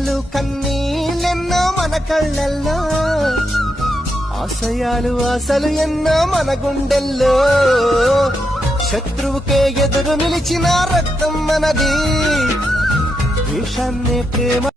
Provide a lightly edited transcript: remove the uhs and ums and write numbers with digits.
ఆశలు కన్నీళ్ళెన్నో మన కళ్ళల్లో, ఆశయాలు ఆశలు ఎన్నో మన గుండెల్లో. శత్రువుకే ఎదురు నిలిచిన రక్తం మనది, దేశాన్నే ప్రేమ